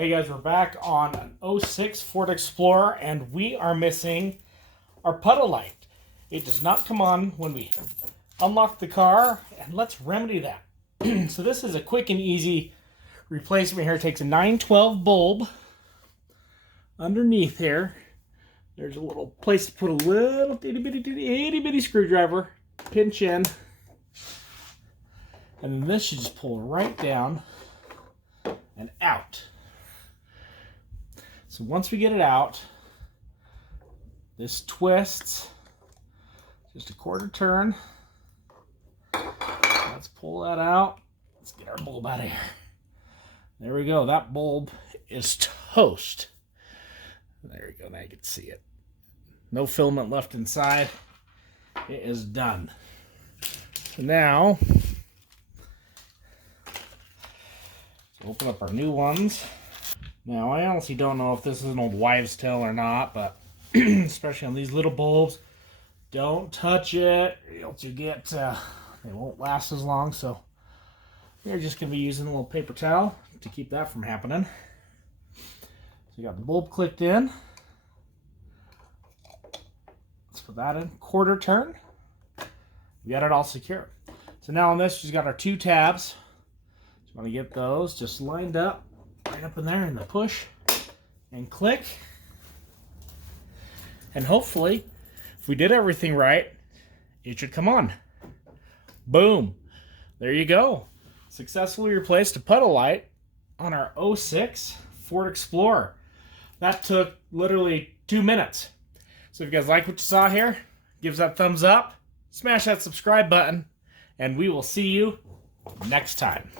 Hey guys, we're back on an '06 Ford Explorer and we are missing our puddle light. It does not come on when we unlock the car, and let's remedy that. So this is a quick and easy replacement here. It takes a 912 bulb. Underneath here, there's a little place to put a little itty bitty screwdriver, pinch in, and then this should just pull right down and out. So once we get it out, this twists just a quarter turn. Let's pull that out. Let's get our bulb out of here. There we go. That bulb is toast. There we go. Now you can see it. No filament left inside. It is done. So now, let's open up our new ones. Now, I honestly don't know if this is an old wives' tale or not, but especially on these little bulbs, don't touch it, or else you get, they won't last as long. So we're just going to be using a little paper towel to keep that from happening. So you got the bulb clicked in. Let's put that in. Quarter turn. We got it all secure. So now on this, we've got our two tabs. Just want to get those just lined up. Right up in there in the push and click, and hopefully if we did everything right, it should come on. Boom, there you go. Successfully replaced a puddle light on our '06 Ford Explorer. That took literally 2 minutes. So if you guys like what you saw here, give us that thumbs up, smash that subscribe button, and we will see you next time.